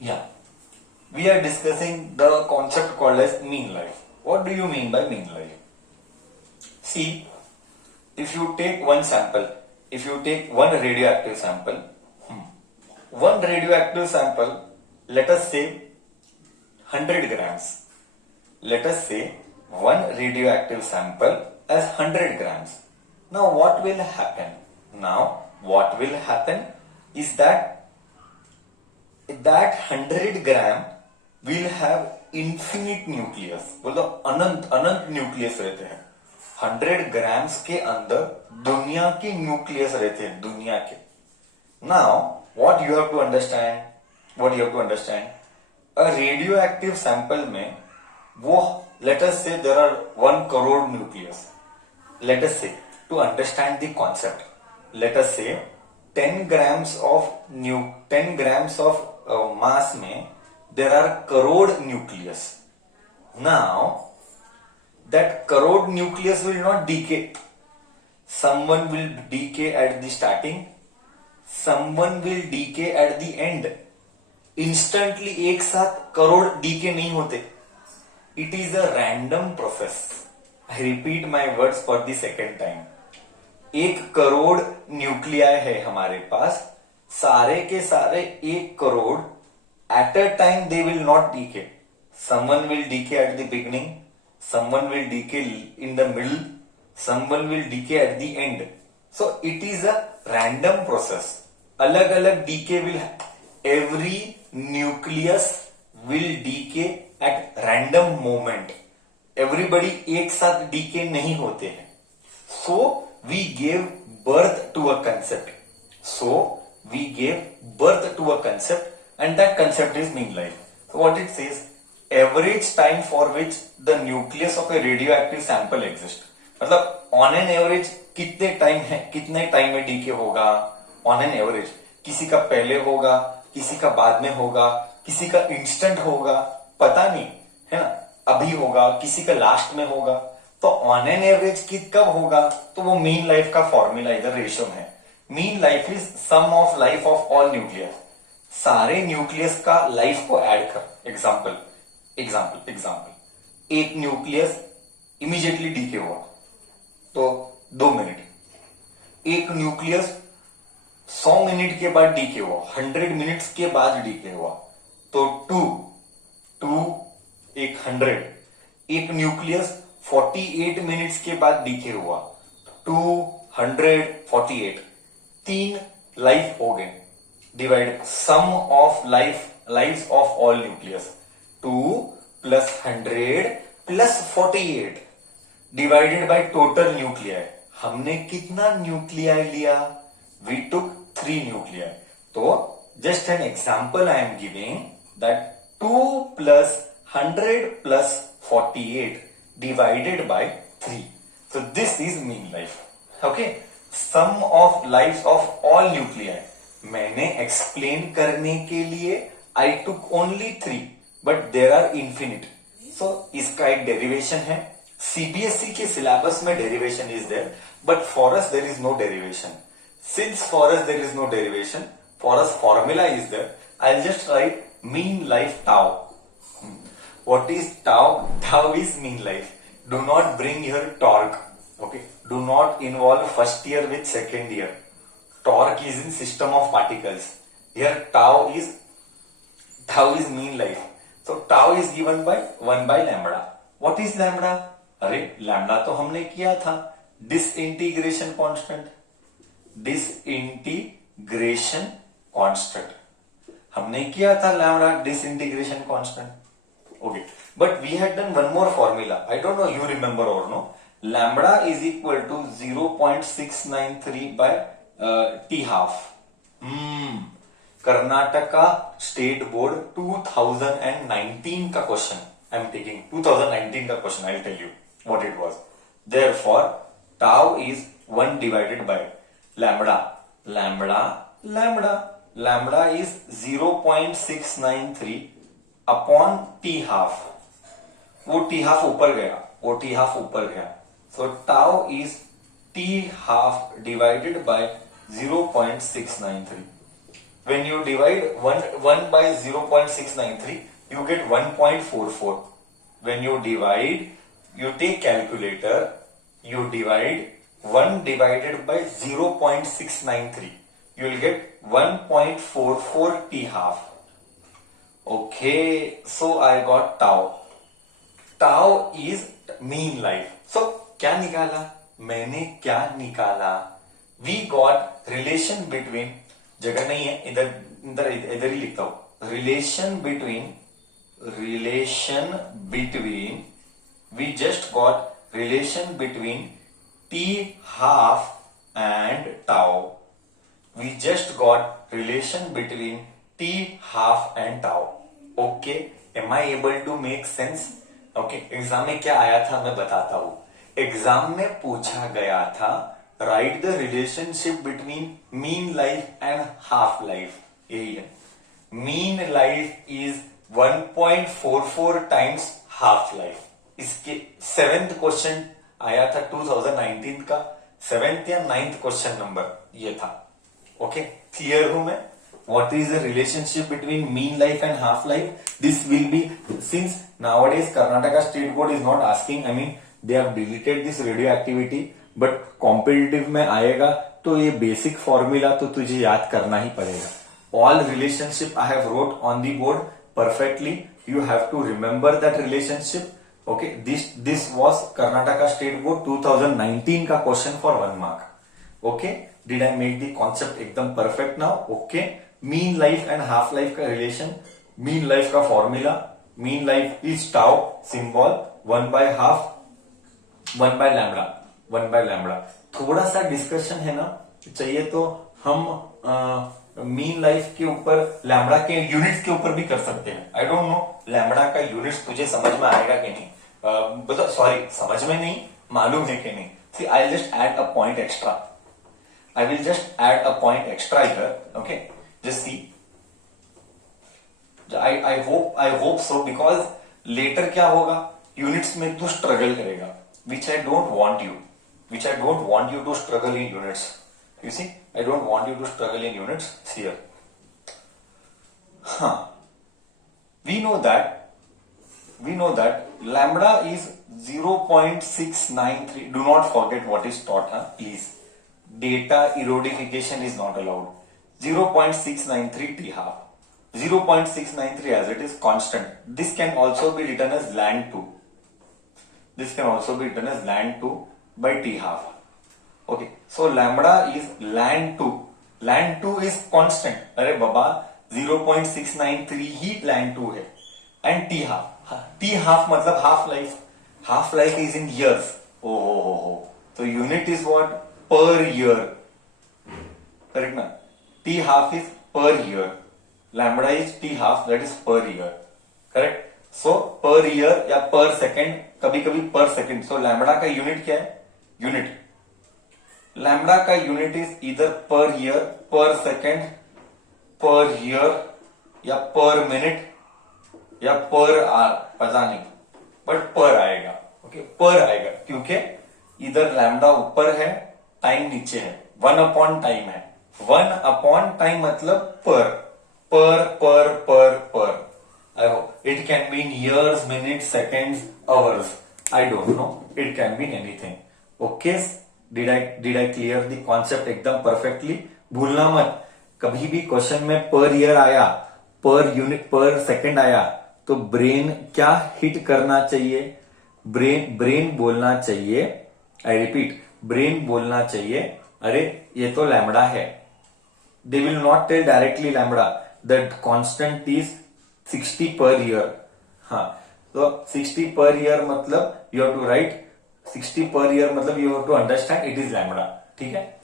Yeah, we are discussing the concept called as mean life. What do you mean by mean life? See, if you take one sample, if you take one radioactive sample, one radioactive sample, let us say 100 grams. Let us say one radioactive sample as 100 grams. Now what will happen? Now what will happen is that 100 gram will have infinite nucleus. बोलो अनंत अनंत nucleus रहते हैं. 100 grams के अंदर दुनिया के nucleus रहते हैं, दुनिया के. Now what you have to understand, a radioactive sample में वो, let us say there are 1 crore nucleus. Let us say, to understand the concept, let us say 10 grams of mass में there are crore nucleus. Now that crore nucleus will not decay. Someone will decay at the starting, someone will decay at the end. Instantly एक साथ crore DK नहीं होते. It is a random process. I repeat my words for the second time. 1 crore nuclei है हमारे पास, सारे के सारे 1 crore at a time they will not decay. Someone will decay at the beginning, someone will decay in the middle, someone will decay at the end. So it is a random process. अलग अलग decay will, every nucleus will decay at random moment. Everybody एक साथ decay नहीं होते हैं. So we gave birth to a concept. And that concept is mean life. So what it says, average time for which the nucleus of a radioactive sample exists. मतलब on an average कितने time है, कितने time में DK होगा. On an average किसी का पहले होगा, किसी का बाद में होगा, किसी का इंस्टेंट होगा, पता नहीं है ना, अभी होगा, किसी का लास्ट में होगा. तो ऑन एन एवरेज कब होगा, तो वो मीन लाइफ का फॉर्मूला इधर रेशियो में है. Mean life is sum of life of all nucleus. सारे न्यूक्लियस का लाइफ को ऐड कर. एग्जाम्पल, एक न्यूक्लियस इमीडिएटली डीके हुआ तो 2 मिनट. एक न्यूक्लियस 100 मिनट के बाद डीके हुआ, 100 मिनट्स के बाद डीके हुआ तो 2 एक 100. एक न्यूक्लियस 48 मिनट्स के बाद डीके हुआ, 248, 3 लाइफ हो गए. Divide sum of life of all nucleus, 2 + 100 + 48 divided by total nuclei. हमने कितना न्यूक्लियाई लिया? We took 3 nuclei. तो just an example I am giving that 2 + 100 + 48 divided by 3. So this is mean life. Okay, sum of lives of all nuclei. मैंने explain करने के लिए I took only 3, but there are infinite. So इसका एक derivation है. CBSE के syllabus में derivation is there, but for us there is no derivation. Since for us there is no derivation, for us formula is there. I'll just write mean life tau. What is tau? Tau is mean life. Do not bring here torque. Okay. Do not involve first year with second year. Torque is in system of particles. Here tau is mean life. So tau is given by 1 by lambda. What is lambda? अरे lambda तो हमने किया था. Disintegration constant. हमने किया था lambda disintegration constant. Okay, but we had done one more formula. I don't know you remember or no. Lambda is equal to 0.693 by T half. Karnataka state board 2019 का question I am taking. 2019 का question I will tell you what it was. Therefore tau is 1 divided by lambda is 0.693 upon T half. वो T half ऊपर गया, so tau is T half divided by 0.693. when you divide 1 by 0.693, you get 1.44. When you divide, you take calculator, you divide 1 divided by 0.693, you will get 1.44 t half. Okay, so I got tau. Tau is mean life. So क्या निकाला? मैंने क्या निकाला? We got relation between, जगह नहीं है, इधर इधर इधर ही लिखता हूं, relation between, we just got relation between t half and tau. We just got relation between t half and tau. Okay, am I able to make sense? Okay, exam में क्या आया था मैं बताता हूं. एग्जाम में पूछा गया था right the relationship between mean life and half life. यही है, mean life is 1.44 times half life. इसके 7th क्वेश्चन आया था 2019 का, 7th या 9th क्वेश्चन नंबर ये था. ओके, क्लियर हूं मैं? What is the relationship between mean life and half life? This will be, since nowadays Karnataka State Board is not asking, I mean they have deleted this radioactivity, but competitive में आएगा तो ये basic formula तो तुझे याद करना ही पड़ेगा. All relationship I have wrote on the board perfectly. You have to remember that relationship. Okay, this was Karnataka State Board 2019 का question for 1 mark. Okay, did I make the concept एकदम perfect now? Okay. Mean life and half life का relation, mean life का formula, mean life is tau, symbol 1 by half, 1 by lambda, 1 by lambda. थोड़ा सा discussion है ना, चाहिए तो हम मीन लाइफ के ऊपर लैम्बडा के यूनिट्स के ऊपर भी कर सकते हैं. आई डोंट नो लैम्बडा का यूनिट्स तुझे समझ में आएगा कि नहीं, मतलब सॉरी समझ में नहीं, मालूम है कि नहीं. See I just add a point extra, I will just add a point extra here. Okay, just see. I hope so, because later क्या होगा, units में तू struggle करेगा, which I don't want you to struggle in units. You see, I don't want you to struggle in units here. We know that lambda is 0.693. Do not forget what is taught, please. Data erodification is not allowed. 0.693 t half. 0.693 as it is constant. This can also be written as ln 2. This can also be written as ln 2 by t half. Okay, so lambda is ln 2. Ln 2 is constant. अरे बाबा 0.693 ही ln 2 है. And t half. T half मतलब half life. Half life is in years. Oh. So unit is what? Per year. Correct na? T half is per year. Lambda is t half, that is per year. Correct? So per year या per second, कभी कभी per second. So lambda का unit क्या है? Unit. Lambda का unit is either per year, per second, per year या per minute या per hour, पता नहीं, but per आएगा. Okay, per आएगा क्योंकि इधर lambda ऊपर है, टाइम नीचे है, 1 अपॉन टाइम है. 1 अपॉन टाइम मतलब पर. I hope it can be in years, minute, seconds, hours. I don't know, it can be anything. Okay, did I clear the concept एकदम परफेक्टली? भूलना मत, कभी भी क्वेश्चन में पर ईयर आया, पर यूनिट, पर सेकेंड आया तो ब्रेन क्या हिट करना चाहिए? ब्रेन बोलना चाहिए, आई रिपीट, ब्रेन बोलना चाहिए अरे ये तो लैम्बडा है. They will not tell directly lambda, that constant is 60 per year. हाँ, तो 60 पर ईयर मतलब you have to right 60 per year मतलब you have to understand it is lambda. ठीक है,